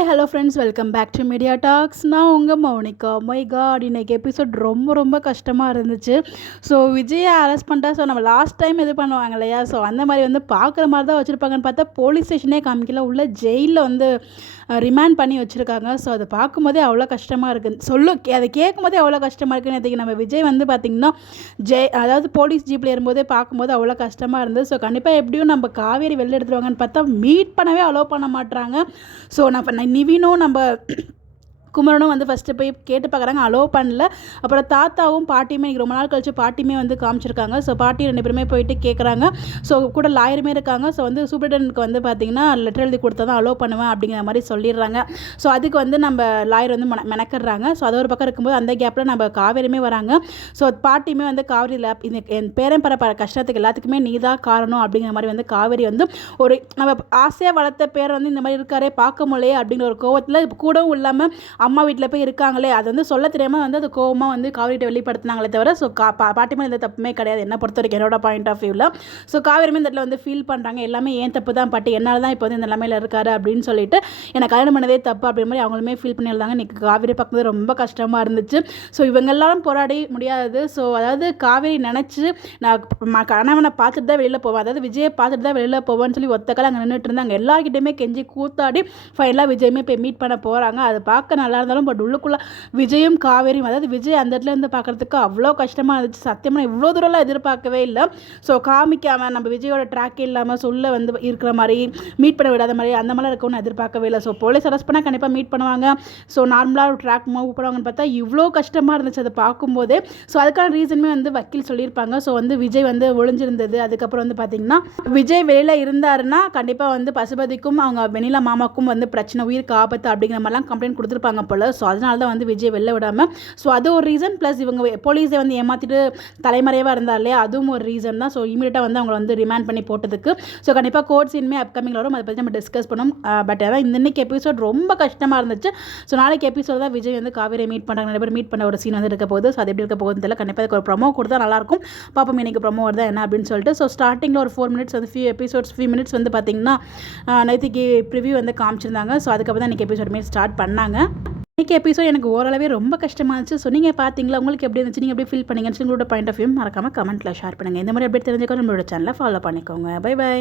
Hi hello friends, welcome back to Media Talks. நான் உங்கள் Mounika. My god, இன்றைக்கி episode ரொம்ப கஷ்டமாக இருந்துச்சு. ஸோ விஜயை அரெஸ்ட் பண்ணிட்டா. ஸோ நம்ம லாஸ்ட் டைம் இது பண்ணுவாங்க இல்லையா, ஸோ அந்த மாதிரி வந்து பார்க்குற மாதிரி தான் வச்சுருப்பாங்கன்னு பார்த்தா போலீஸ் ஸ்டேஷனே காமிக்கல, உள்ள ஜெயிலில் வந்து ரிமாண்ட் பண்ணி வச்சுருக்காங்க. ஸோ அதை பார்க்கும்போதே அவ்வளோ கஷ்டமாக இருக்குது. அதை கேட்கும் போதே அவ்வளோ கஷ்டமாக இருக்குன்னு. நேற்றுக்கு நம்ம விஜய் வந்து பார்த்திங்கன்னா அதாவது போலீஸ் ஜீப்பில் ஏறும்போதே பார்க்கும்போது அவ்வளோ கஷ்டமாக இருந்தது. ஸோ கண்டிப்பாக எப்படியும் நம்ம காவேரி வெளில எடுத்துருவாங்கன்னு பார்த்தா மீட் பண்ணவே அலோவ் பண்ண மாட்டுறாங்க. ஸோ நிவினும் நம்ம குமரனும் வந்து ஃபஸ்ட்டு போய் கேட்டு பார்க்குறாங்க, அலோவ் பண்ணல. அப்புறம் தாத்தாவும் பாட்டியுமே இன்றைக்கி ரொம்ப நாள் கழிச்சு பாட்டியுமே வந்து காமிச்சிருக்காங்க. ஸோ பாட்டி 2 பேருமே போயிட்டு கேட்குறாங்க. ஸோ கூட லாயருமே இருக்காங்க. ஸோ வந்து சூப்பரிண்டென்ட்க்கு வந்து பார்த்திங்கன்னா லெட்டர் எழுதி கொடுத்தா தான் அலோவ் பண்ணுவேன் அப்படிங்கிற மாதிரி சொல்லிடுறாங்க. ஸோ அதுக்கு வந்து நம்ம லாயர் வந்து மெனக்கிடுறாங்க. ஸோ அது ஒரு பக்கம் இருக்கும்போது அந்த கேப்பில் நம்ம காவேரியுமே வராங்க. ஸோ பாட்டியுமே வந்து காவேரி இந்த என் பேரன் பர கஷ்டத்துக்கு எல்லாத்துக்குமே நீ தான் காரணம் அப்படிங்கிற மாதிரி வந்து காவேரி வந்து ஒரு நம்ம ஆசையாக வளர்த்த பேரை வந்து இந்த மாதிரி இருக்காரே பார்க்க முடியலையே அப்படிங்கிற ஒரு கோவத்தில் கூடவும் இல்லாமல் அம்மா வீட்டில் போய் இருக்காங்களே அது வந்து சொல்ல தெரியாமல் வந்து அது கோவமாக வந்து காவேரிட்ட வெளிப்படுத்தினாங்களே தவிர ஸோ பாட்டிமே எந்த தப்புமே கிடையாது என்னை பொறுத்த வரைக்கும், என்னோட பாயிண்ட் ஆஃப் வியூவில். ஸோ காவேரிமே இந்த இடத்துல வந்து ஃபீல் பண்ணுறாங்க, எல்லாமே ஏன் தப்பு தான் பாட்டி, என்னால் தான் இப்போ வந்து இந்த நிலைமையில் இருக்காரு அப்படின்னு சொல்லிட்டு எனக்கு கல்யாணம் பண்ணதே தப்பு அப்படின்ற மாதிரி அவங்களுமே ஃபீல் பண்ணி எழுதாங்க. இன்றைக்கி காவேரி பார்க்கும்போது ரொம்ப கஷ்டமாக இருந்துச்சு. ஸோ இவங்கெல்லாம் போராடி முடியாது. ஸோ அதாவது காவேரி நினச்சி நான் கணவனை பார்த்துட்டு தான் வெளியில் போவேன், அதாவது விஜயை பார்த்துட்டு தான் வெளியில் போவேன்னு சொல்லி ஒத்தக்கால அங்கே நின்றுட்டு இருந்தாங்க. எல்லாருக்கிட்டையுமே கெஞ்சி கூத்தாடி ஃபைனலாக விஜயுமே போய் மீட் பண்ண போகிறாங்க. அதை பார்க்க நல்லா இருந்தாலும் பட் உள்ளுக்குள்ளே விஜயும் காவேரியும், அதாவது விஜய் அந்த இடத்துல இருந்து பார்க்குறதுக்கு அவ்வளோ கஷ்டமாக இருந்துச்சு. சத்தியமாக இவ்வளோ தூரம்லாம் எதிர்பார்க்கவே இல்லை. ஸோ காமிக்காமல் நம்ம விஜயோட ட்ராக் இல்லாமல் சொல்ல வந்து இருக்கிற மாதிரி மீட் பண்ண விடாத மாதிரி அந்த மாதிரிலாம் இருக்கும்னு எதிர்பார்க்கவே இல்லை. ஸோ போலீஸ் அரெஸ்ட் பண்ணால் கண்டிப்பாக மீட் பண்ணுவாங்க, ஸோ நார்மலாக ஒரு ட்ராக் மூவ் பண்ணுவாங்கன்னு பார்த்தா இவ்வளோ கஷ்டமாக இருந்துச்சு அதை பார்க்கும்போதே. ஸோ அதுக்கான ரீசனுமே வந்து வக்கீல் சொல்லியிருப்பாங்க. ஸோ வந்து விஜய் வந்து ஒளிஞ்சிருந்தது. அதுக்கப்புறம் வந்து பார்த்திங்கன்னா விஜய் வெளியில் இருந்தாருன்னா கண்டிப்பாக வந்து பசுபதிக்கும் அவங்க வெண்ணிலா மாமாக்கும் வந்து பிரச்சனை, உயிருக்கு ஆபத்து அப்படிங்கிற மாதிரிலாம் கம்ப்ளைண்ட் கொடுத்துருப்பாங்க போல். ஸோ அதனால தான் வந்து விஜய் வெளில விடாமல், ஸோ அது ஒரு ரீசன். ப்ளஸ் இவங்க போலீஸை வந்து ஏமாற்றிட்டு தலைமறைவாக இருந்தார் இல்லையா, அதுவும் ஒரு ரீசன் தான். ஸோ இமீடியட்டாக வந்து அவங்களை வந்து ரிமாண்ட் பண்ணி போட்டதுக்கு. ஸோ கண்டிப்பாக கோர்ட் சீனுமே அப்கமிங் வரும், அதை பற்றி நம்ம டிஸ்கஸ் பண்ணோம். பட் அதான் இன்னைக்கு எபிசோட் ரொம்ப கஷ்டமாக இருந்துச்சு. ஸோ நாளைக்கு எபிசோட் தான் விஜய் வந்து காவேரி மீட் பண்ணுறாங்க, நிறைய பேர் மீட் பண்ண ஒரு சீன் வந்து இருக்க போகுது. ஸோ அது எப்படி இருக்க போகுதுன்னு தெரியல. கண்டிப்பாக அதுக்கு ஒரு ப்ரொமோ கொடுத்தா நல்லாயிருக்கும். பாப்போம் இன்னைக்கு ப்ரொமோ வருதா என்ன அப்படின்னு சொல்லிட்டு. ஸோ ஸ்டார்டிங்கில் ஒரு 4 மினிட்ஸ் வந்து ஃபியூ மினிட்ஸ் வந்து பார்த்திங்கன்னா நேற்றுக்கு ப்ரிவியூ வந்து காமிச்சிருந்தாங்க. ஸோ அதுக்கப்புறம் தான் இன்றைக்கி எபிசோடுமே ஸ்டார்ட் பண்ணாங்க. இன்றைக்கி எபிசோட் எனக்கு ஓரளவே ரொம்ப கஷ்டமாக இருந்துச்சு. ஸோ நீங்கள் பார்த்தீங்களா, உங்களுக்கு எப்படி இருந்துச்சு, நீங்கள் எப்படி ஃபீல் பண்ணீங்கன்னு உங்களோட பாயிண்ட் ஆஃப் வியூ மறக்காமல் கமெண்ட்டில் ஷேர் பண்ணுங்கள். இந்த மாதிரி எப்படி தெரிஞ்சுக்கோ நம்மளோட சேனலை ஃபாலோ பண்ணிக்கோங்க. பை.